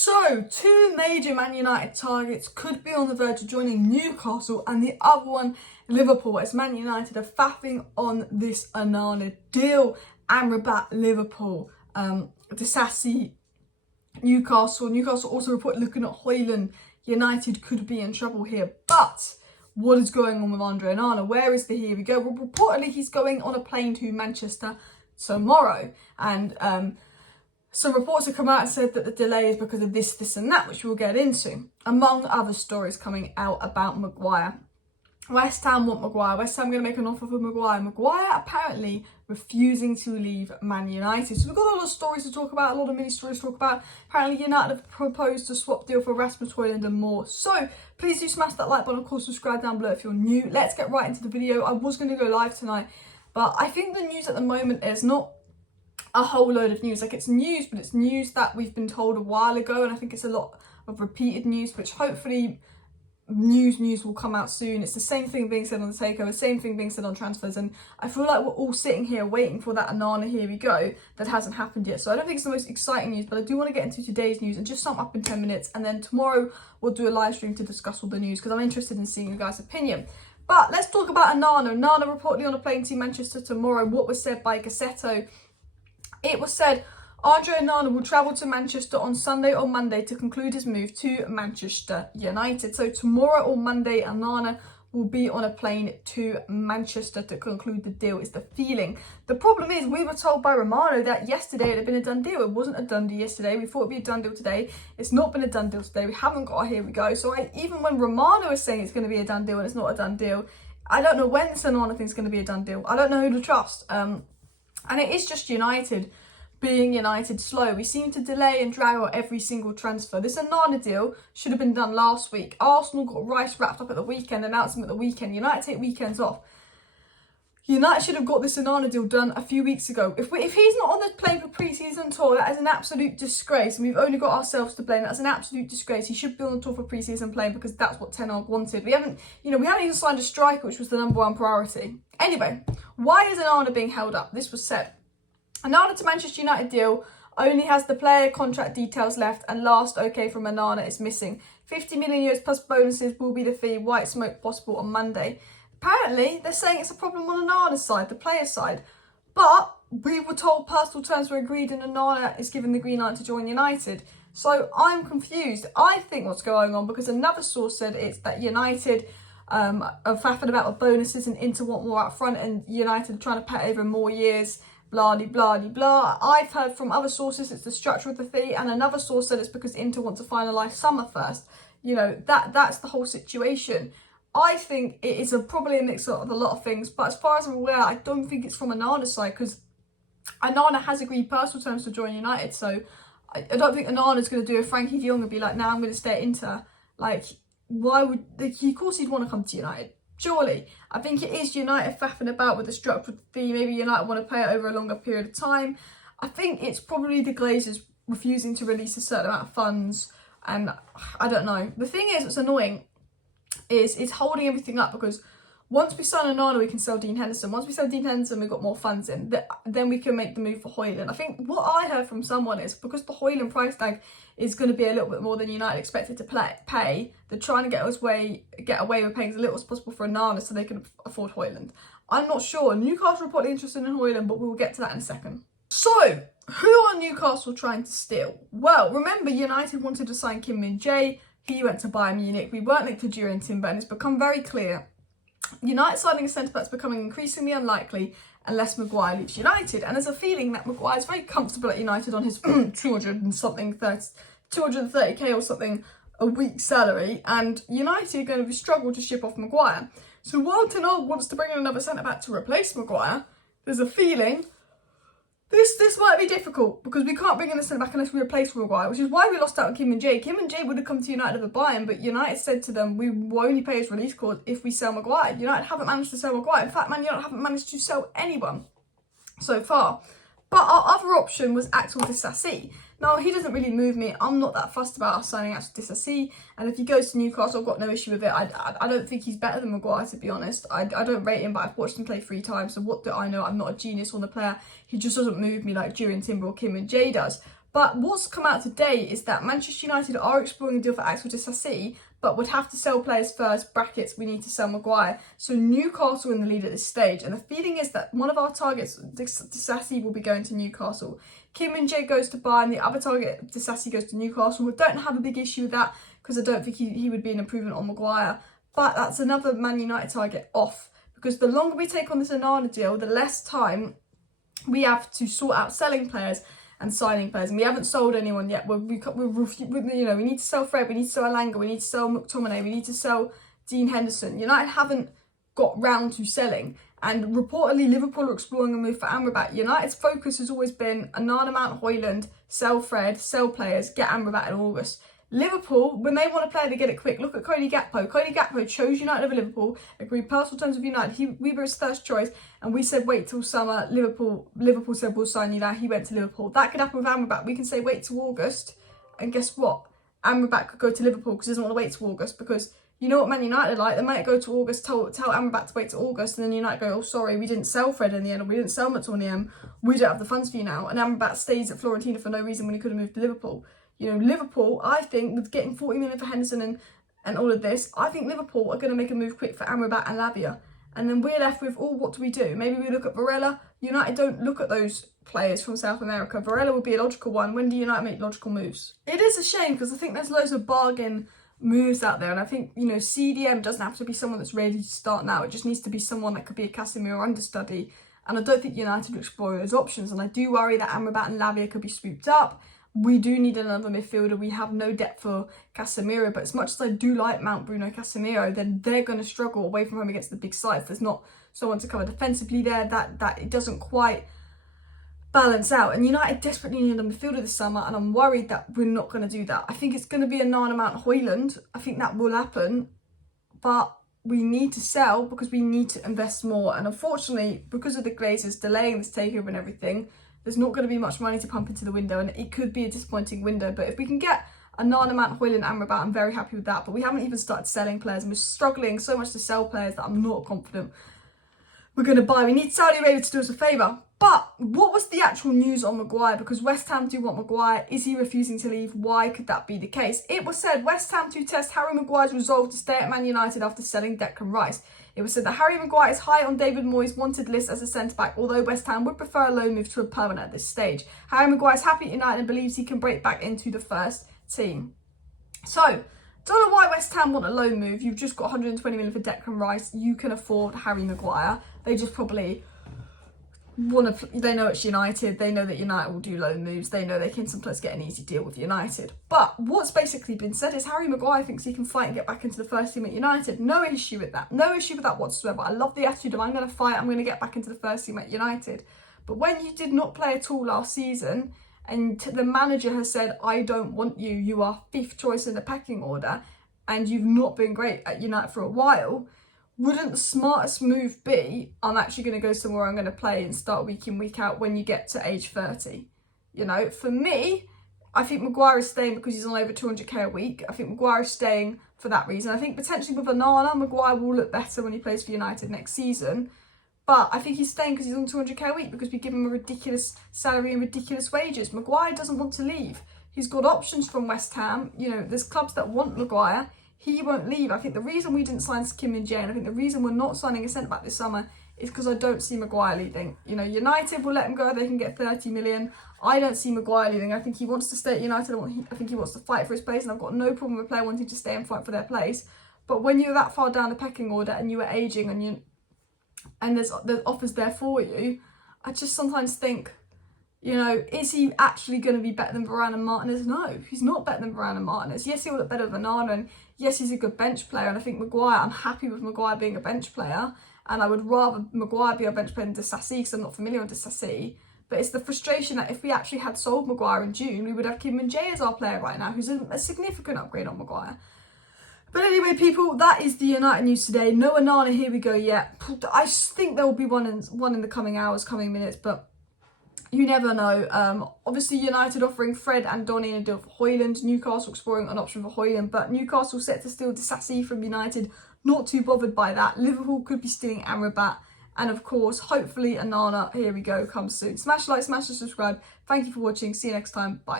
So, two major Man United targets could be on the verge of joining Newcastle, and the other one, Liverpool, as Man United are faffing on this Onana deal. Amrabat, Liverpool, Disasi, Newcastle. Newcastle also report looking at Hojlund. United could be in trouble here, but what is going on with Andre Onana? Where is the here we go? Well, reportedly he's going on a plane to Manchester tomorrow, and some reports have come out and said that the delay is because of this and that, which we'll get into, among other stories coming out about Maguire. West Ham want Maguire. West Ham going to make an offer for Maguire. Maguire apparently refusing to leave Man United. So we've got a lot of stories to talk about, a lot of mini stories to talk about. Apparently United have proposed a swap deal for Rasmus Hojlund and more. So please do smash that like button. Of course, subscribe down below if you're new. Let's get right into the video. I was going to go live tonight, but I think the news at the moment is not a whole load of news. Like, it's news, but it's news that we've been told a while ago, and I think it's a lot of repeated news, which hopefully news will come out soon. It's the same thing being said on the takeover, same thing being said on transfers, and I feel like we're all sitting here waiting for that Onana here we go that hasn't happened yet. So I don't think it's the most exciting news, but I do want to get into today's news and just sum up in 10 minutes, and then tomorrow we'll do a live stream to discuss all the news because I'm interested in seeing your guys' opinion. But let's talk about Onana. Onana reportedly on a plane to Manchester tomorrow. What was said by Gazzetto? It was said Andre Onana will travel to Manchester on Sunday or Monday to conclude his move to Manchester United. So tomorrow or Monday, Onana will be on a plane to Manchester to conclude the deal, is the feeling. The problem is, we were told by Romano that yesterday it had been a done deal. It wasn't a done deal yesterday. We thought it'd be a done deal today. It's not been a done deal today. We haven't got a here we go. So even when Romano is saying it's going to be a done deal and it's not a done deal, I don't know when this Onana thing's going to be a done deal. I don't know who to trust. And it is just United being United slow. We seem to delay and drag out every single transfer. This Onana deal should have been done last week. Arsenal got Rice wrapped up at the weekend, announced him at the weekend. United take weekends off. United should have got this Onana deal done a few weeks ago. If he's not on the plane for pre-season tour, that is an absolute disgrace. And we've only got ourselves to blame. That's an absolute disgrace. He should be on the tour for pre-season playing because that's what Ten Hag wanted. We haven't even signed a striker, which was the #1 priority. Anyway, why is Onana being held up? This was said. Onana to Manchester United deal only has the player contract details left, and last okay from Onana is missing. 50 million euros plus bonuses will be the fee. White smoke possible on Monday. Apparently, they're saying it's a problem on Onana's side, the player side. But we were told personal terms were agreed and Onana is given the green light to join United. So I'm confused. I think what's going on, because another source said it's that United are faffing about with bonuses and Inter want more up front, and United are trying to pay over more years. Blah, blah, blah, blah. I've heard from other sources it's the structure of the fee, and another source said it's because Inter want to finalise summer first. You know, that's the whole situation. I think it is probably a mix of a lot of things, but as far as I'm aware, I don't think it's from Onana's side, because Onana has agreed personal terms to join United, so I don't think Onana's going to do a Frankie de Jong and be like, now I'm going to stay at Inter. Like, why would... of course he'd want to come to United. Surely. I think it is United faffing about with the structure of the fee. Maybe United want to pay it over a longer period of time. I think it's probably the Glazers refusing to release a certain amount of funds. And I don't know. The thing is, what's annoying is it's holding everything up, because once we sign Onana, we can sell Dean Henderson. Once we sell Dean Henderson, we've got more funds in. Then we can make the move for Hojlund. I think what I heard from someone is, because the Hojlund price tag is going to be a little bit more than United expected to pay, they're trying to get away with paying as little as possible for Onana so they can afford Hojlund. I'm not sure. Newcastle reportedly interested in Hojlund, but we will get to that in a second. So, who are Newcastle trying to steal? Well, remember, United wanted to sign Kim Min-jae. He went to Bayern Munich. We weren't linked to Jurgen Timber, and it's become very clear United signing a centre-back is becoming increasingly unlikely unless Maguire leaves United. And there's a feeling that Maguire is very comfortable at United on his 230k or something a week salary, and United are going to struggle to ship off Maguire. So while Ten Hag wants to bring in another centre-back to replace Maguire, there's a feeling this might be difficult, because we can't bring in a centre-back unless we replace Maguire, which is why we lost out on Kim Min-jae. Kim Min-jae would have come to United over Bayern, but United said to them, we will only pay his release clause if we sell Maguire. United haven't managed to sell Maguire. In fact, Man United haven't managed to sell anyone so far. But our other option was Axel Disasi. Now, he doesn't really move me. I'm not that fussed about us signing Axel Disasi. And if he goes to Newcastle, I've got no issue with it. I don't think he's better than Maguire, to be honest. I don't rate him, but I've watched him play 3 times. So what do I know? I'm not a genius on the player. He just doesn't move me like Jurgen Timber or Kim Min-jae does. But what's come out today is that Manchester United are exploring a deal for Axel Disasi, but would have to sell players first, brackets, we need to sell Maguire. So Newcastle in the lead at this stage. And the feeling is that one of our targets, Disasi, will be going to Newcastle. Kim Min-jae goes to Bayern, the other target, Disasi, goes to Newcastle. We don't have a big issue with that because I don't think he would be an improvement on Maguire. But that's another Man United target off, because the longer we take on this Onana deal, the less time we have to sort out selling players and signing players, and we haven't sold anyone yet. We need to sell Fred, we need to sell Alanga, we need to sell McTominay, we need to sell Dean Henderson. United haven't got round to selling, and reportedly Liverpool are exploring a move for Amrabat. United's focus has always been Onana, Mount, Hojlund, sell Fred, sell players, get Amrabat in August. Liverpool, when they want a player, they get it quick. Look at Cody Gakpo. Cody Gakpo chose United over Liverpool, agreed personal terms with United. We were his first choice, and we said wait till summer. Liverpool said we'll sign you now. He went to Liverpool. That could happen with Amrabat. We can say wait till August, and guess what? Amrabat could go to Liverpool because he doesn't want to wait till August, because you know what Man United are like. They might go to August, tell Amrabat to wait till August, and then United go, oh sorry, we didn't sell Fred in the end, or we didn't sell McTominay in the end. We don't have the funds for you now. And Amrabat stays at Fiorentina for no reason when he could have moved to Liverpool. You know, Liverpool, I think, with getting 40 million for Henderson and all of this, I think Liverpool are going to make a move quick for Amrabat and Lavia. And then we're left with, oh, what do we do? Maybe we look at Varela. United don't look at those players from South America. Varela would be a logical one. When do United make logical moves? It is a shame, because I think there's loads of bargain moves out there. And I think, you know, CDM doesn't have to be someone that's ready to start now. It just needs to be someone that could be a Casemiro understudy. And I don't think United will explore those options. And I do worry that Amrabat and Lavia could be swooped up. We do need another midfielder. We have no depth for Casemiro, but as much as I do like Mount, Bruno, Casemiro, then they're going to struggle away from home against the big sides. There's not someone to cover defensively there. That it doesn't quite balance out. And United desperately need a midfielder this summer, and I'm worried that we're not going to do that. I think it's going to be a Onana, Mount, Hojlund. I think that will happen, but we need to sell because we need to invest more. And unfortunately, because of the Glazers delaying this takeover and everything, there's not going to be much money to pump into the window, and it could be a disappointing window. But if we can get Onana, Mount, Hojlund, Amrabat, I'm very happy with that. But we haven't even started selling players, and we're struggling so much to sell players that I'm not confident we're going to buy. We need Saudi Arabia to do us a favour. But what was the actual news on Maguire? Because West Ham do want Maguire. Is he refusing to leave? Why could that be the case? It was said West Ham to test Harry Maguire's resolve to stay at Man United after selling Declan Rice. It was said that Harry Maguire is high on David Moyes' wanted list as a centre-back, although West Ham would prefer a loan move to a permanent at this stage. Harry Maguire is happy at United and believes he can break back into the first team. So, don't know why West Ham want a loan move. You've just got 120 million for Declan Rice. You can afford Harry Maguire. They just probably want to, they know it's United, they know that United will do loan moves, they know they can sometimes get an easy deal with United. But what's basically been said is Harry Maguire thinks he can fight and get back into the first team at United. No issue with that, no issue with that whatsoever. I love the attitude of I'm going to fight, I'm going to get back into the first team at United. But when you did not play at all last season, and the manager has said, I don't want you, you are 5th choice in the pecking order, and you've not been great at United for a while, wouldn't the smartest move be, I'm actually going to go somewhere I'm going to play and start week in, week out when you get to age 30? You know, for me, I think Maguire is staying because he's on over 200k a week. I think Maguire is staying for that reason. I think potentially with Onana, Maguire will look better when he plays for United next season. But I think he's staying because he's on 200k a week because we give him a ridiculous salary and ridiculous wages. Maguire doesn't want to leave. He's got options from West Ham. You know, there's clubs that want Maguire. He won't leave. I think the reason we didn't sign Kim Min-jae, and I think the reason we're not signing a centre-back this summer is because I don't see Maguire leaving. You know, United will let him go. They can get 30 million. I don't see Maguire leaving. I think he wants to stay at United. I think he wants to fight for his place, and I've got no problem with a player wanting to stay and fight for their place. But when you're that far down the pecking order and you are ageing and there's offers there for you, I just sometimes think, you know, is he actually going to be better than Varane and Martinez? No, he's not better than Varane and Martinez. Yes, he'll look better than Onana, and yes, he's a good bench player. And I think Maguire, I'm happy with Maguire being a bench player, and I would rather Maguire be a bench player than Disasi because I'm not familiar with Disasi. But it's the frustration that if we actually had sold Maguire in June, we would have Kim Min-jae as our player right now, who's a significant upgrade on Maguire. But anyway, people, that is the United news today. No Onana, here we go yet. I think there will be one in the coming hours, coming minutes, but you never know. Obviously, United offering Fred and Donny in a deal for Hojlund. Newcastle exploring an option for Hojlund, but Newcastle set to steal Disasi from United. Not too bothered by that. Liverpool could be stealing Amrabat, And of course, hopefully Onana, here we go, comes soon. Smash a like, smash a subscribe. Thank you for watching. See you next time. Bye.